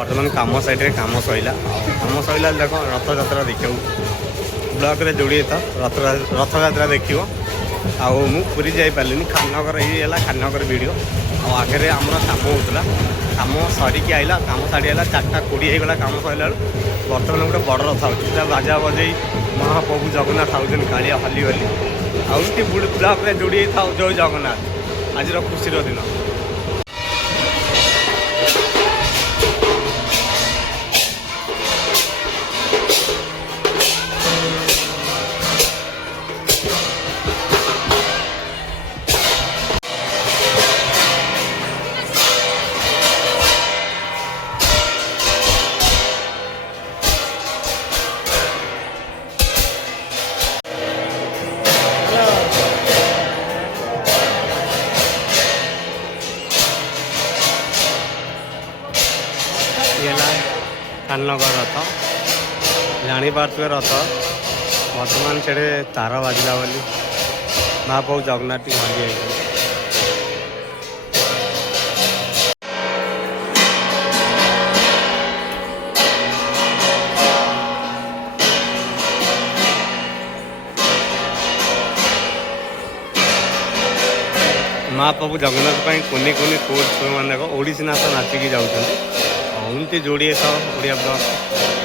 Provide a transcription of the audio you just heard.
बर्तमान कम सैड कम सैला देख रथ यात्रा देखा ब्लॉक रे जोड़ी था रथ यात्रा देख आउ मु पूरी जापारे खाननगर ये खाननगर वीडियो आगे आमर कम होता कम सरिकी आइला कम साड़ी आइला 4:20 होगा कम सरला बर्तमान गोटे बड़ रथ हो बाजा बजे महाप्रभु जगन्नाथ आउन कालिया हली हली आउटी ब्लॉक रे जोड़ी था जय जगन्नाथ आज खुशी दिन खाननगर रथ जापारे रथ बर्तमान से तार बाजिला बोली महाप्रभु जगन्नाथ हली महाप्रभु जगन्नाथ कुनी कुनी कोच मैंने ओडिसी नाच नाचिकी जाऊँ एमती जोड़े था ओडिया ब्लॉक।